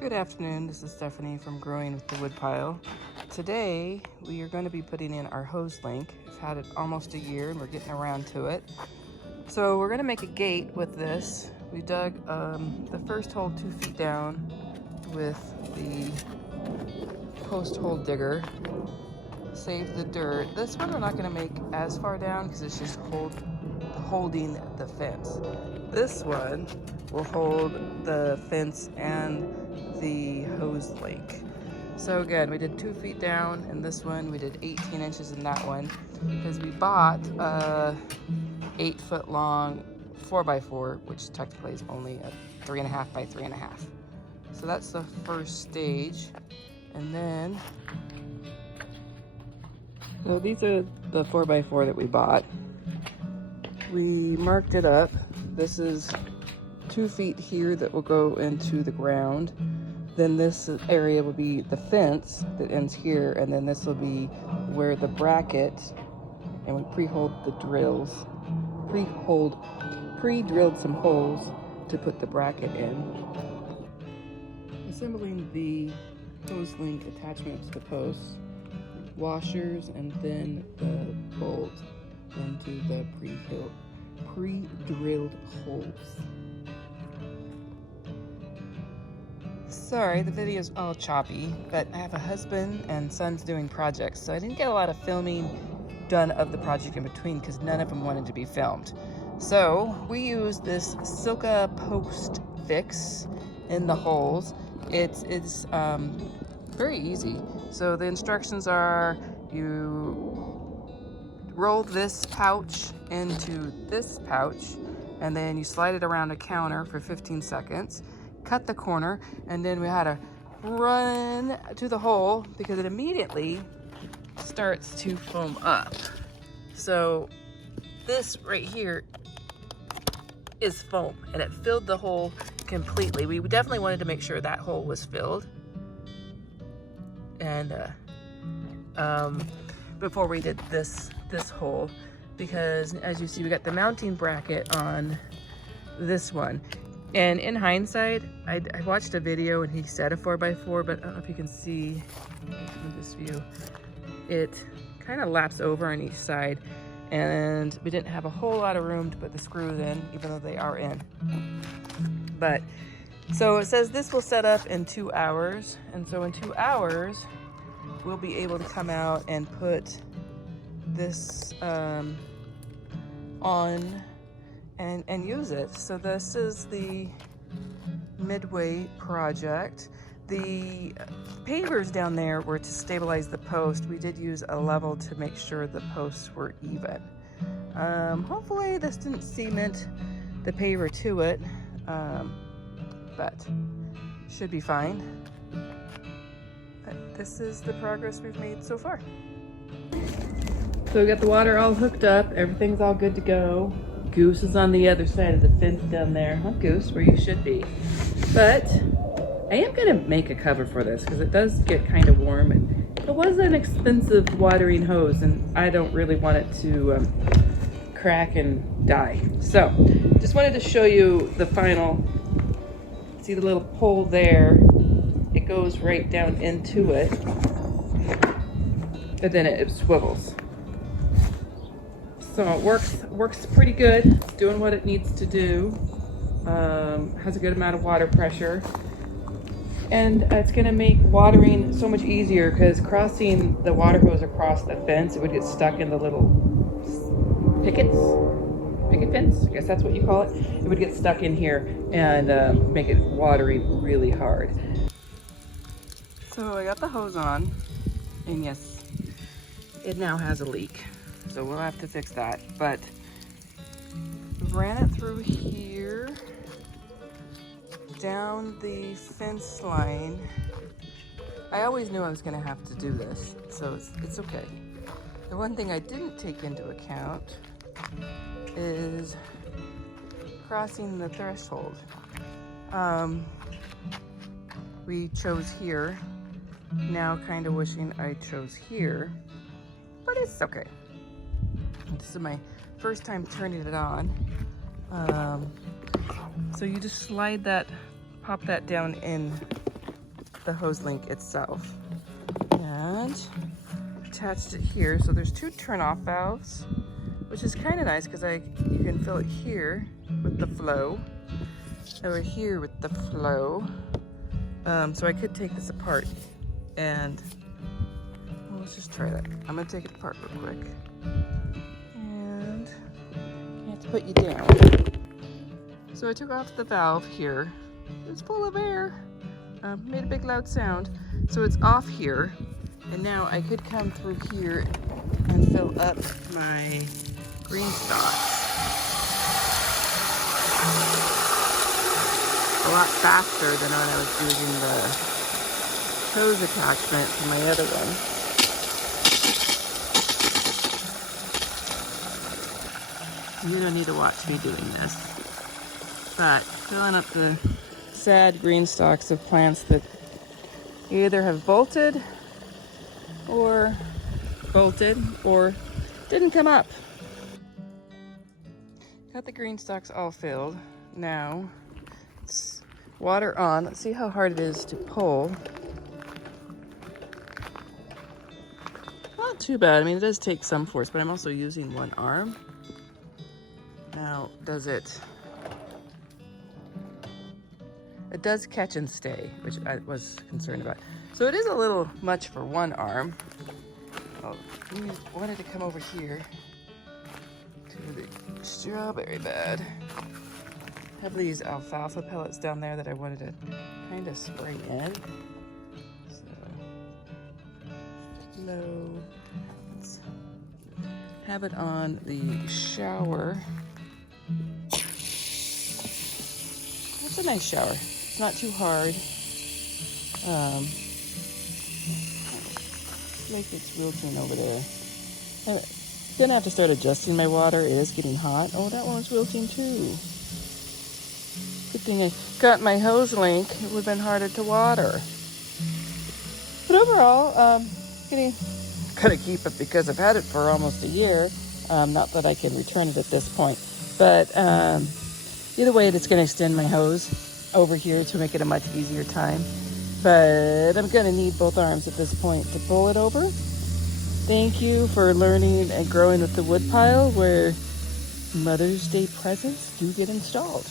Good afternoon, this is Stephanie from Growing with the Woodpile. Today we are going to be putting in our Hoselink. We've had it almost a year and we're getting around to it. So we're going to make a gate with this. We dug the first hole 2 feet down with the post hole digger. Save the dirt. This one we're not going to make as far down because it's just holding the fence. This one will hold the fence and the Hoselink. So again, we did 2 feet down in this one. We did 18 inches in that one because we bought a 8-foot long 4x4, which technically is only a 3.5 by 3.5. So that's the first stage. And then, so these are the 4x4 that we bought. We marked it up. This is 2 feet here that will go into the ground. Then this area will be the fence that ends here, and then this will be where the bracket, and we pre-drilled some holes to put the bracket in. Assembling the Hoselink attachment to the posts, washers, and then the bolt into the pre-drilled holes. Sorry, the video's all choppy, but I have a husband and sons doing projects, so I didn't get a lot of filming done of the project in between because none of them wanted to be filmed. So we use this Silka post fix in the holes. It's very easy. So the instructions are you roll this pouch into this pouch, and then you slide it around a counter for 15 seconds. Cut the corner, and then we had to run to the hole because it immediately starts to foam up. So this right here is foam, and it filled the hole completely. We definitely wanted to make sure that hole was filled, and before we did this hole, because as you see, we got the mounting bracket on this one. And in hindsight, I watched a video and he said a 4x4, but I don't know if you can see in this view, it kind of laps over on each side, and we didn't have a whole lot of room to put the screws in, even though they are in. But, so it says this will set up in 2 hours, and so in 2 hours, we'll be able to come out and put this on and use it. So this is the midway project. The pavers down there were to stabilize the post. We did use a level to make sure the posts were even. Hopefully this didn't cement the paver to it, but should be fine. But this is the progress we've made so far. So we got the water all hooked up. Everything's all good to go. Goose is on the other side of the fence down there. Huh, Goose? Where you should be. But I am going to make a cover for this because it does get kind of warm. And it was an expensive watering hose, and I don't really want it to crack and die. So just wanted to show you the final. See the little pole there? It goes right down into it, and then it swivels. So it works pretty good. It's doing what it needs to do. Has a good amount of water pressure. And it's gonna make watering so much easier because crossing the water hose across the fence, it would get stuck in the little picket fence, I guess that's what you call it. It would get stuck in here and make it watering really hard. So I got the hose on, and yes, it now has a leak. So we'll have to fix that, but ran it through here, down the fence line. I always knew I was gonna have to do this, so it's okay. The one thing I didn't take into account is crossing the threshold. We chose here, now kind of wishing I chose here, but it's okay. This is my first time turning it on. So you just slide that, pop that down in the Hoselink itself. And attached it here. So there's 2 turn-off valves, which is kind of nice because you can fill it here with the flow, over here with the flow. So I could take this apart and, well, let's just try that. I'm gonna take it apart real quick. And I have to put you down. So I took off the valve here. It's full of air. Made a big loud sound. So it's off here. And now I could come through here and fill up my green stalks a lot faster than when I was using the hose attachment to my other one. You don't need to watch me doing this, but filling up the sad green stalks of plants that either have bolted or didn't come up. Got the green stalks all filled. Now it's water on. Let's see how hard it is to pull. Not too bad. I mean, it does take some force, but I'm also using one arm. Now, does it? It does catch and stay, which I was concerned about. So it is a little much for one arm. Oh, we wanted to come over here to the strawberry bed. I have these alfalfa pellets down there that I wanted to kind of spray in. So, low. Let's have it on the shower. It's a nice shower. It's not too hard. Like it's wilting over there. I'm gonna have to start adjusting my water. It is getting hot. Oh, that one's wilting too. Good thing I got my Hoselink. It would have been harder to water. But overall, gonna keep it because I've had it for almost a year. Not that I can return it at this point, but either way, it's gonna extend my hose over here to make it a much easier time. But I'm gonna need both arms at this point to pull it over. Thank you for learning and growing with the Woodpile, where Mother's Day presents do get installed.